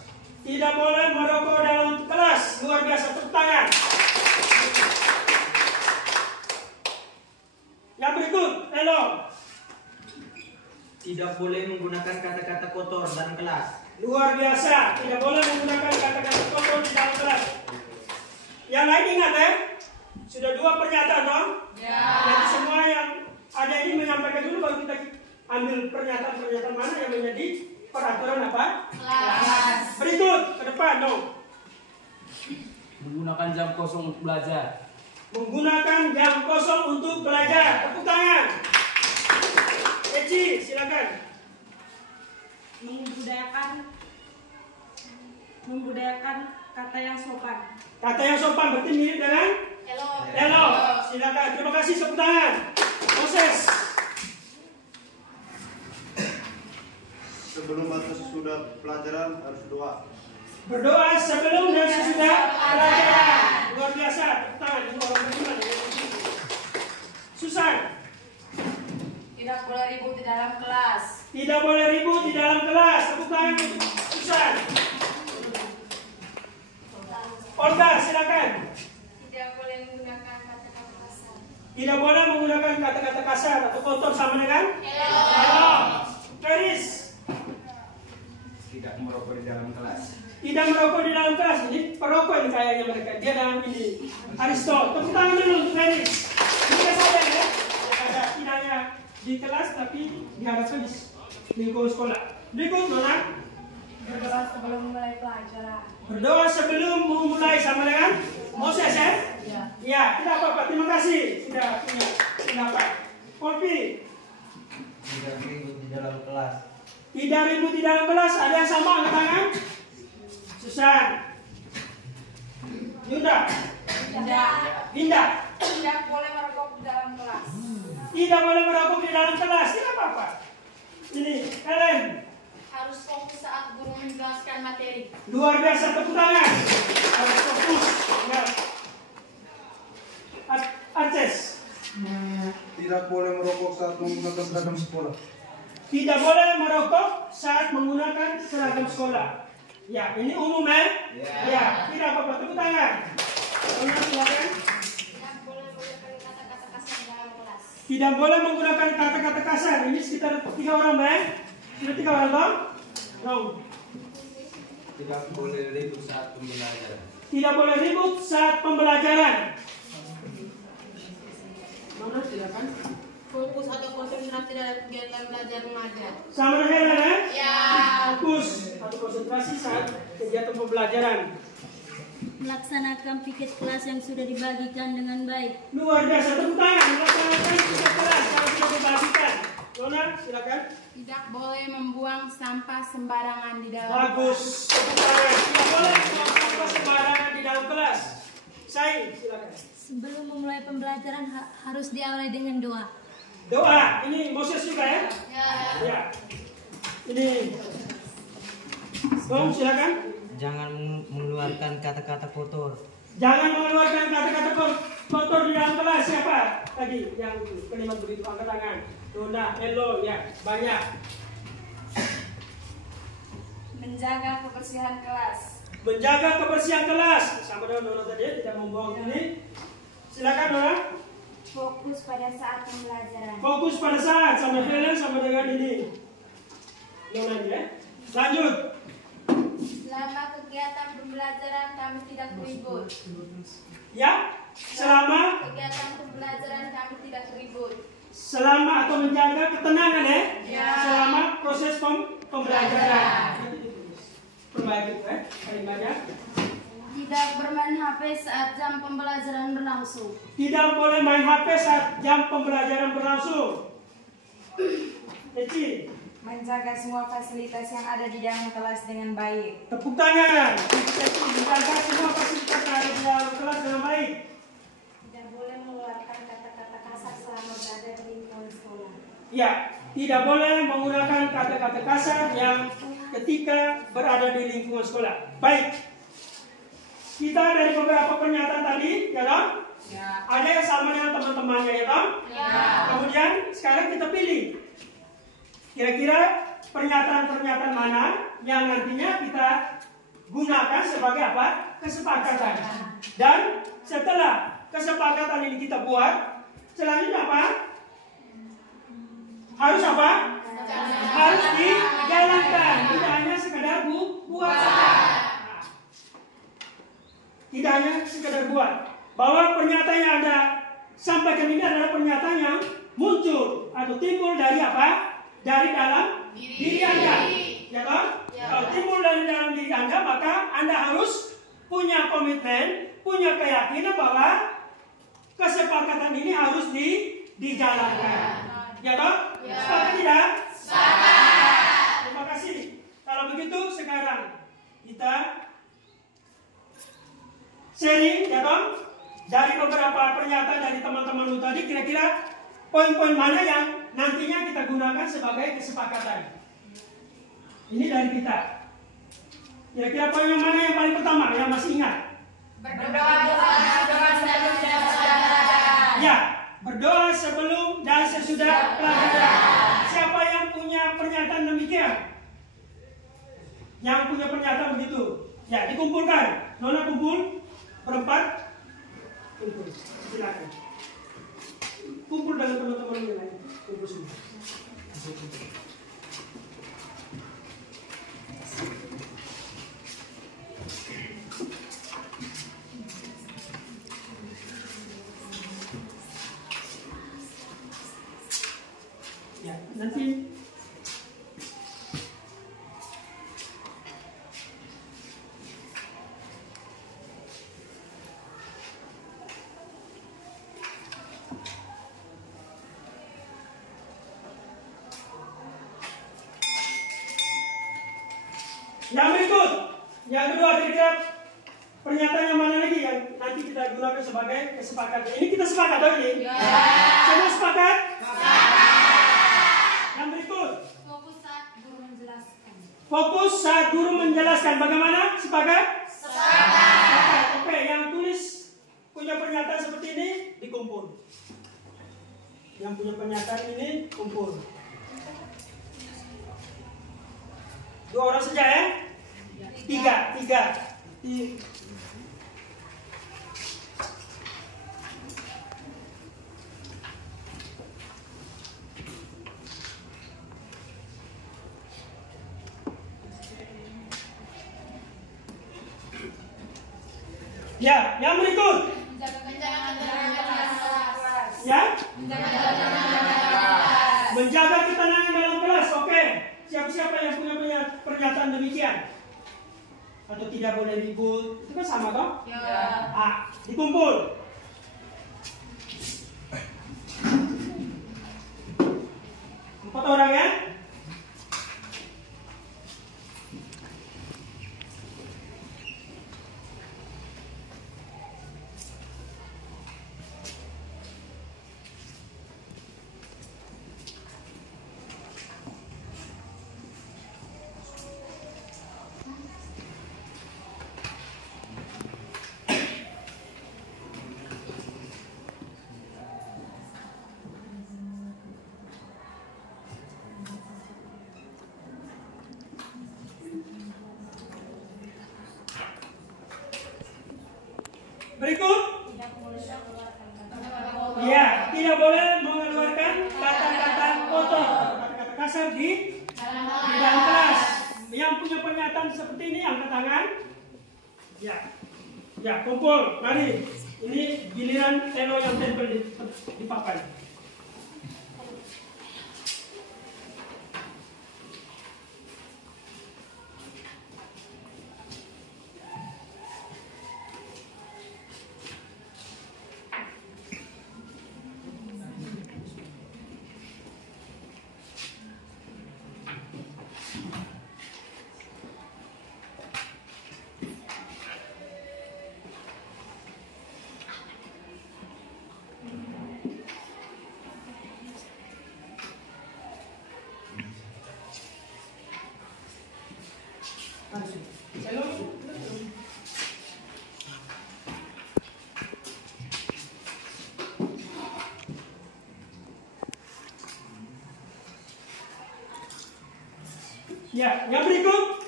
Tidak boleh merokok dalam kelas. Luar biasa, tepuk tangan. Yang berikut, Elo. Tidak boleh menggunakan kata-kata kotor dalam kelas. Luar biasa, tidak boleh menggunakan kata-kata kotor di dalam kelas. Yang lain ingat ya? Sudah 2 pernyataan dong? Ya. Jadi semua yang ada ini menyampaikan dulu, baru kita ambil pernyataan-pernyataan mana yang menjadi peraturan apa? Kelas. Berikut, ke depan dong. Menggunakan jam kosong untuk belajar. Menggunakan jam kosong untuk belajar. Tepuk tangan. Eci, silakan. Membudayakan kata yang sopan. Kata yang sopan berarti mirip dengan Elo. Silakan. Terima kasih, tepuk tangan. Moses. Sebelum atau sesudah pelajaran harus doa. Berdoa sebelum dan sesudah pelajaran. Luar biasa. Tepuk tangan. Ini orang beriman. Susan. Tidak boleh ribut di dalam kelas. Tidak boleh ribut di dalam kelas. Tepuk tangan untuk Susan. Olga, silakan. Tidak boleh menggunakan kata-kata kasar. Tidak boleh menggunakan kata-kata kasar atau kotor sama dengan Elo. Feris. Tidak merokok di dalam kelas. Tidak merokok di dalam kelas. Ini perokok ini kayaknya mereka. Dia dalam ini. Aristo. Tepuk tangan dulu untuk Feris. Ini saja ya. Ada tidaknya di kelas tapi diharapkan di lingkungan sekolah. Berikut Nona. Berdoa sebelum mulai pelajaran. Berdoa sebelum memulai sama dengan Moses ya? Ya, tidak apa-apa. Terima kasih sudah punya pendapat. Polpi. Tidak ribut di dalam kelas. Tidak ribut di dalam kelas. Ada yang sama angkat tangan? Susan. Yunda. Indah. Tidak boleh merokok di dalam kelas. Tidak boleh merokok di dalam kelas. Tidak apa-apa. Ini Ellen. Harus fokus saat guru menjelaskan materi. Luar biasa, tepuk tangan. Harus fokus. Ya. Acces. Tidak boleh merokok saat menggunakan seragam sekolah. Tidak boleh merokok saat menggunakan seragam sekolah. Ya, ini umum ya? Ya, tidak apa-apa, tepuk tangan. Silakan. Tidak boleh menggunakan kata-kata kasar dalam kelas. Tidak boleh menggunakan kata-kata kasar. Ini sekitar 3 orang, ya? Sudah 3 orang, Bang? No. Tidak boleh ribut saat pembelajaran. Tidak boleh ribut saat pembelajaran. Mana silakan. Fokus atau konsentrasi dalam kegiatan belajar mengajar. Sama dengan ya? Ya. Fokus atau konsentrasi saat kegiatan pembelajaran. Melaksanakan piket kelas yang sudah dibagikan dengan baik. Luar biasa, tepuk tangan. Melaksanakan piket kelas yang sudah dibagikan. Lona, silakan. Tidak boleh membuang sampah sembarangan di dalam Bagus. Tepuk tangan. Tidak boleh membuang sampah sembarangan di dalam kelas. Sain, silakan. Sebelum memulai pembelajaran harus diawali dengan doa. Doa. Ini Moses juga ya? Ya. Ini. Bom, silakan. Jangan mengeluarkan kata-kata kotor. Jangan mengeluarkan kata-kata kotor di dalam kelas. Siapa tadi yang kalimat begitu? Angkat tangan. Dona, Elo, ya banyak. Menjaga kebersihan kelas. Menjaga kebersihan kelas. Sama dengan Dona tadi, tidak membuang ini. Silakan Dona. Fokus pada saat pembelajaran. Fokus pada saat sama Helen sama dengan ini. Dona ya. Lanjut. Selama kegiatan pembelajaran kami tidak ribut. Ya. Selama Pembelajaran kami tidak ribut. selama atau menjaga ketenangan ya. Ya. Selama proses pembelajaran. Perbaiki ya. Paling banyak. Tidak bermain HP saat jam pembelajaran berlangsung. Tidak boleh main HP saat jam pembelajaran berlangsung. Kecil. Menjaga semua fasilitas yang ada di dalam kelas dengan baik. Tepuk tangan. Kecil. Menjaga semua fasilitas yang ada di dalam kelas dengan baik. Tidak boleh mengeluarkan kata-kata kasar selama berada di lingkungan sekolah. Ya, tidak boleh menggunakan kata-kata kasar yang ketika berada di lingkungan sekolah. Baik. Kita dari beberapa pernyataan tadi, ya dong? Ya. Ada yang sama dengan teman-temannya, ya dong? Ya. Kemudian sekarang kita pilih. Kira-kira pernyataan-pernyataan mana yang nantinya kita gunakan sebagai apa? Kesepakatan. Dan setelah kesepakatan ini kita buat, selanjutnya apa? Harus apa? Harus dijalankan. Tidak hanya sekedar buat saja. Tidak hanya sekedar buat. Bahwa pernyataan yang Anda sampaikan ini adalah pernyataan yang muncul atau timbul dari apa? Dari dalam diri Anda. Ya kan? Kalau timbul dari dalam diri Anda, maka Anda harus punya komitmen, punya keyakinan bahwa kesepakatan ini harus dijalankan. Ya kan? Sepakat tidak? Sepakat. Terima kasih. Kalau begitu sekarang kita sharing, ya Tom, dari beberapa pernyataan dari teman-teman tadi, kira-kira poin-poin mana yang nantinya kita gunakan sebagai kesepakatan. Ini dari kita. Kira-kira poin yang mana yang paling pertama, yang masih ingat? Berdoa sebelum pelajaran. Ya, berdoa sebelum dan sesudah pelajaran. Siapa yang punya pernyataan demikian? Yang punya pernyataan begitu? Ya, dikumpulkan. Nona kumpul. Berempat, kumpul, silakan. Kumpul dengan teman-teman yang lain. Kumpul semua. Ya, nanti Yang berikut, yang kedua kira-kira pernyataan yang mana lagi yang nanti kita gunakan sebagai kesepakatan? Ini kita sepakat atau ini? Ya. Semua sepakat? Yang berikut. Fokus saat guru menjelaskan. Fokus saat guru menjelaskan. Bagaimana? Sepakat? Sepakat. Oke, yang tulis punya pernyataan seperti ini dikumpul. Yang punya pernyataan ini kumpul. 2 orang saja ya? 3. Ya, yang berikut. Ya? Menjaga ketenangan dalam kelas. Oke. Siapa-siapa yang punya pernyataan demikian? Atau tidak boleh ribut? Itu kan sama toh? Ya. Dikumpul. Empat orang ya? Berikut. Ya, tidak boleh mengeluarkan kata-kata kotor, kata-kata kasar di dalam kelas. Yang punya pernyataan seperti ini angkat tangan. Ya, kumpul. Mari. Ini giliran telo yang tempel di papan. Ya, yang berikut.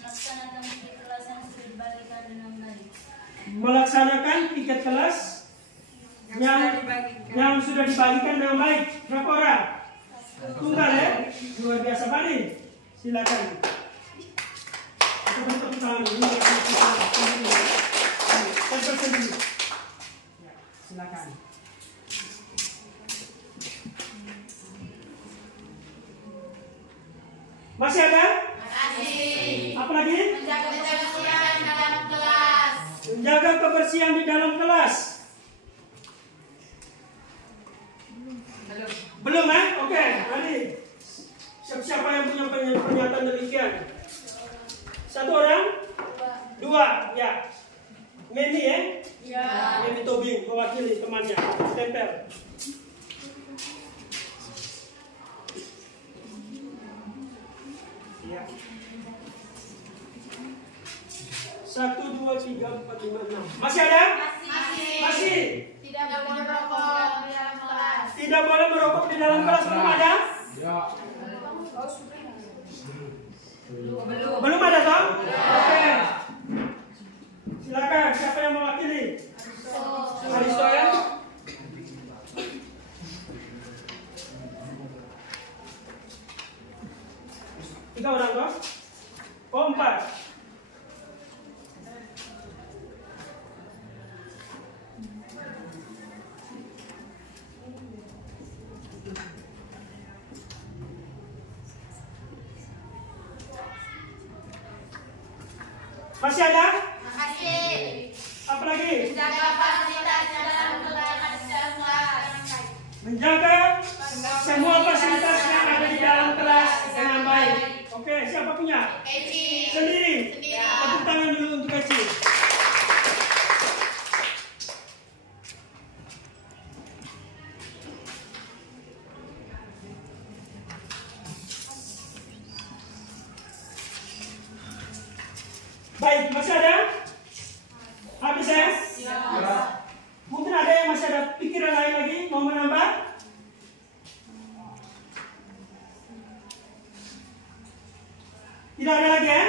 Melaksanakan tiket kelas yang sudah dibagikan dengan baik. Melaksanakan tiket kelas yang sudah dibagikan dengan baik. Berapa orang? Tunggal ya? Luar biasa. Mari, silakan. Tepuk tangan dulu. Ya, silakan. Masih ada? Masih. Apa lagi? Menjaga kebersihan di dalam kelas. Menjaga kebersihan di dalam kelas. Belum ya? Oke, mari. Siapa yang punya pernyataan demikian? 1 orang? 2, ya. Meni ya? Ya. Meni Tobing mewakili temannya. Tempel. Ya. 1, 2, 3, 4, 5, 6. Masih ada? Masih. Tidak boleh merokok di dalam kelas. Tidak boleh merokok di dalam kelas. Belum ada? Ya. Belum ada toh? Oke. Silakan. Siapa yang mewakili? Aristo ya? Tiga orang toh? Oh, 4. Masih ada? Masih. Apa lagi? Menjaga fasilitas dalam kelas. Menjaga semua fasilitas yang ada di dalam kelas dengan baik. Oke, siapa punya? Eci. Baik, masih ada? Habis ya? Mungkin ada yang masih ada pikiran lain lagi, mau menambah? Tidak ada lagi ya?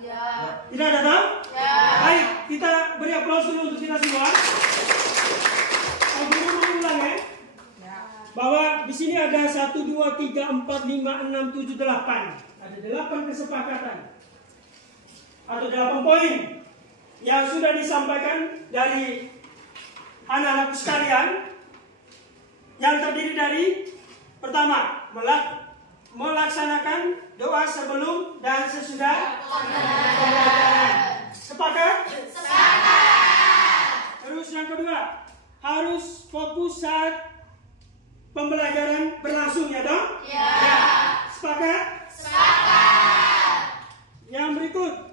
Ya. Tidak ada toh? Ya. Baik, kita beri aplaus dulu untuk kita semua. Guru mengulang ya. Bahwa di sini ada 1, 2, 3, 4, 5, 6, 7, 8. Ada 8 kesepakatan. Atau 8 poin yang sudah disampaikan dari anak-anakku sekalian. Yang terdiri dari pertama, melaksanakan doa sebelum dan sesudah pembelajaran. Sepakat? Sepakat. Terus yang kedua, harus fokus saat pembelajaran berlangsung ya dong? Ya. Sepakat? Sepakat. Yang berikut,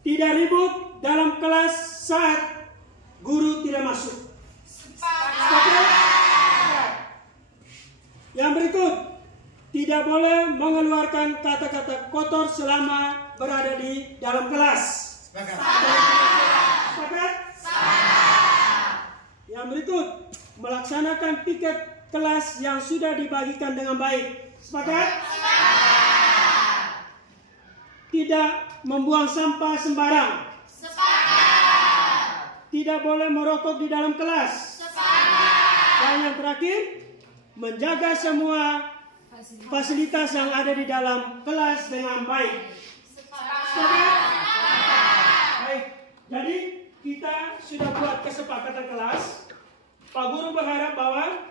tidak ribut dalam kelas saat guru tidak masuk. Sepakat? Yang berikut, tidak boleh mengeluarkan kata-kata kotor selama berada di dalam kelas. Sepakat? Sepakat? Yang berikut, melaksanakan piket kelas yang sudah dibagikan dengan baik. Sepakat? Tidak membuang sampah sembarang. Sepakat. Tidak boleh merokok di dalam kelas. Sepakat. Dan yang terakhir, menjaga semua fasilitas yang ada di dalam kelas dengan baik. Sepakat? Baik. Jadi kita sudah buat kesepakatan kelas. Pak Guru berharap bahwa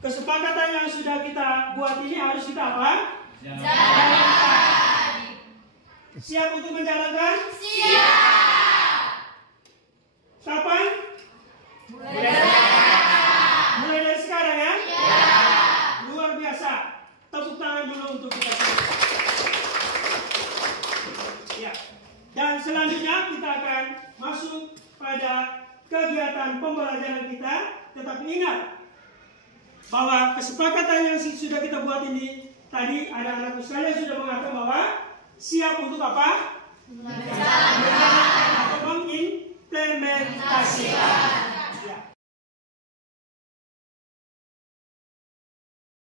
kesepakatan yang sudah kita buat ini harus kita apa? Jalankan. Siap untuk menjalankan? Siap. Kapan? Mulai dari sekarang ya? Ya. Luar biasa. Tepuk tangan dulu untuk kita semua. Ya. Dan selanjutnya kita akan masuk pada kegiatan pembelajaran kita. Tetapi ingat bahwa kesepakatan yang sudah kita buat ini tadi ada anak sekalian sudah mengatakan bahwa siap untuk apa? Menjalankan atau mengimplementasikan.